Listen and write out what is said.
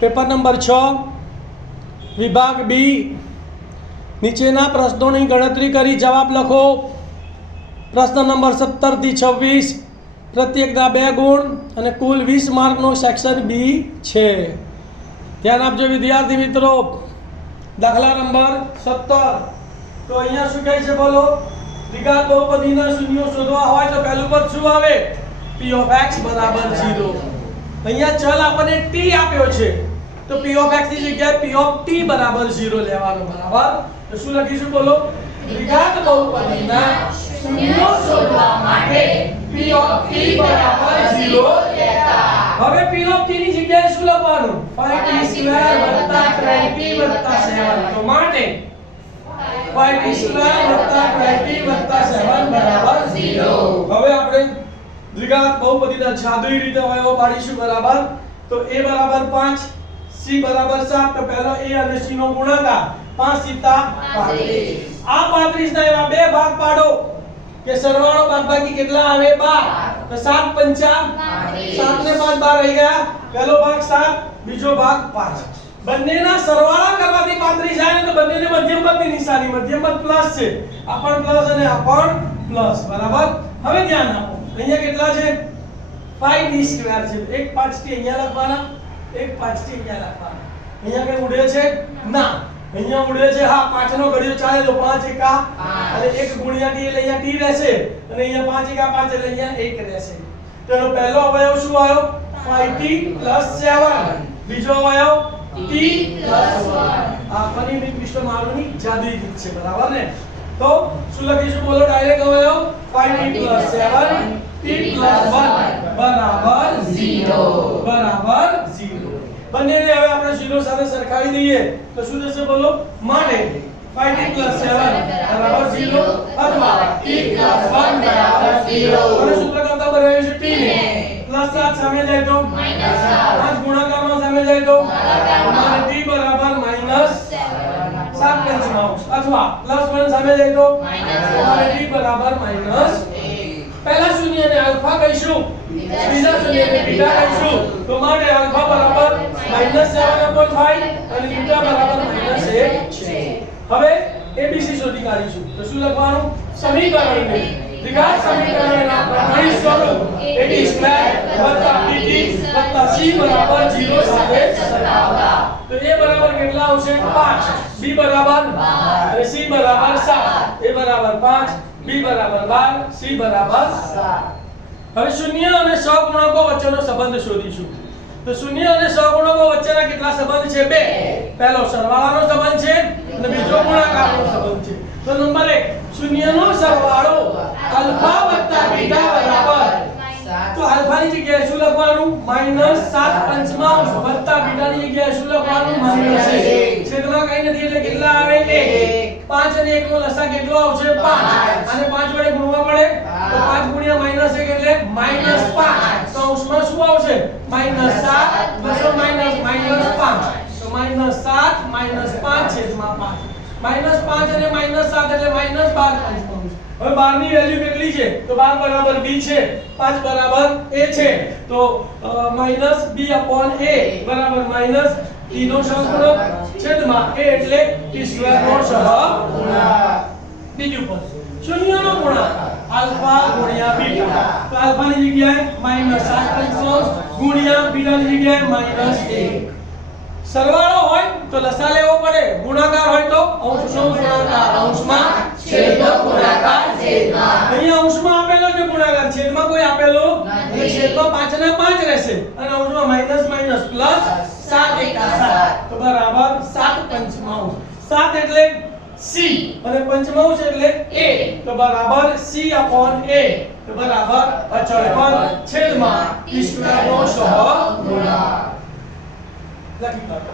Paper number 6 વિભાગ બી નીચેના પ્રશ્નોની ગણતરી કરી જવાબ લખો। પ્રશ્ન નંબર 17 થી 26 પ્રત્યેકના 2 ગુણ અને કુલ 20 માર્કનો સેક્શન બી છે। ધ્યાન આપજો વિદ્યાર્થી મિત્રો। દાખલા નંબર 17 તો અહીંયા શું કહે છે બોલો? દ્વિઘાત બહુપદીના શૂન્યો શોધવા હોય તો પહેલું પદ શું આવે? p of x બરાબર 0। અહીંયા ચલ આપણને t આપ્યો છે તો p of x ની જગ્યાએ p of t બરાબર 0 લેવાનો બરાબર। તો શું લખીશું બોલો? દ્વિઘાત બહુપદીના શૂન્યો શોધવા માટે p of t બરાબર 0 લેતા। હવે p of t ની જગ્યાએ શું લખવાનું? 5t² + 20t + 7 તો માટે 5t² + 20t + 7 બરાબર 0। હવે આપણે દ્વિઘાત બહુપદીના જાદુઈ રીતે અવયવો પાડીશું બરાબર। તો a બરાબર 5 c બરાબર 7 તો પહેલો a અને c નો ગુણાકાર 5 * 35। આ 35 ના એવા બે ભાગ પાડો કે સરવાળો બાદબાકી કેટલા આવે? 12। તો 7 × 5 7 ને 5 12 રહી ગયા। પહેલો ભાગ 7 બીજો ભાગ 5। બંનેના સરવાળા કરવાથી 35 આવે તો બંનેને મધ્યમ પદની નિશાની મધ્યમ પદ પ્લસ છે। આ પણ પ્લસ અને આ પણ પ્લસ બરાબર। હવે ધ્યાન આપો અહીંયા કેટલા છે? 5t² છે। એક 5t અહીંયા લખવાના, એક 5t અહીંયા લખવાના। અહીંયા કઈ ઉડે છે? ના, અહીંયા ઉડે છે હા। 5 નો ઘડિયો ચાલે તો 5 × 1 અને 1 × t એટલે અહીંયા t રહેશે અને અહીંયા 5 × 5 એટલે અહીંયા 1 રહેશે। તો એનો પહેલો અવયવ શું આવ્યો? 5t + 7। બીજો અવયવ t + 1। આ ફરી મિસ્ટર મારુની જાદુઈ રીત છે બરાબર ને? તો શું લખીશું બોલો? ડાયરેક્ટ અવયવ 5t + 7 t + 1 બરાબર 0 બરાબર 0। બંનેને હવે આપણે 0 સાથે સરખાવી દઈએ તો શું થશે બોલો? માટે 5t + 7 બરાબર 0 અથવા t + 1 બરાબર 0। અને સૂત્ર કરતા બનાવ્યું છે t ને +7 સામે જાય તો -7 ગુણાકારમાં સામે જાય તો અને t બરાબર -7 અથવા +1 સામે જાય તો અને t બરાબર -1। પહેલા શૂન્યને આલ્ફા કહીશું, બીજા શૂન્યને બીટા કહીશું। તો માટે આલ્ફા બરાબર -7/5 અને બીટા બરાબર -1 છે। હવે abc શોધી કાઢીશું તો શું લખવાનું? સમીકરણને દ્વિઘાત સમીકરણના પ્રમાણિત સ્વરૂપ ad² + bd + c બરાબર 0 સાથે સરખાવતા। તો a બરાબર કેટલા આવશે? 5, b બરાબર 12 અને c બરાબર 7। a બરાબર 5, b બરાબર 12, c બરાબર 7। હવે શૂન્ય અને સહગુણકો વચ્ચેનો સંબંધ શોધીશું। તો શૂન્ય અને સહગુણકો વચ્ચેના કેટલા સંબંધ છે? 2। પહેલો સરવાળાનો સંબંધ છે અને બીજો ગુણાકારનો સંબંધ છે। તો નંબર 1 શૂન્યનો સરવાળો આલ્ફા + બીટા બરાબર તો આલ્ફાની જગ્યાએ શું લખવાનું? -7/5 વત્તા બીટાની જગ્યાએ શું લખવાનું? -1। છેદમાં કઈ નથી એટલે કેટલા આવે? 1। 5 અને 1 નો લસા કેટલો આવશે? 5। અને 5 વડે ગુણવા પડે તો 5 × -1 એટલે -5 તો અંશમાં શું આવશે? -7 + -5 તો -7 -5 છેદમાં 5 -5 અને -7 એટલે -12/5। હવે 12 ની વેલ્યુ કેટલી છે? તો 12 બરાબર b છે, 5 બરાબર a છે। તો -b/a બરાબર -t નો સહગુણક છેદમાં a એટલે t² નો સહગુણક। બીજું પદ શૂન્યનો ગુણાકાર આલ્ફા × બીટા તો આલ્ફાની જગ્યાએ -7/5 ગુણ્યા બીટાની જગ્યાએ -1। સરવાળો હોય તો લસા લેવો પડે, ગુણાકાર હોય તો અંશનો ગુણાકાર અંશમાં છેદનો ગુણાકાર છેદમાં। અહીંયા અંશમાં આપેલો છે ગુણાકાર, છેદમાં કોઈ આપેલો નથી। છેદમાં 5 ના 5 રહેશે અને અંશમાં ++ +7 × 7 તો બરાબર 7/5। 7 એટલે c અને 5 એટલે a તો બરાબર c/a તો બરાબર અચળ પદ છેદમાં t² નો સહગુણક। લખી કાઢો।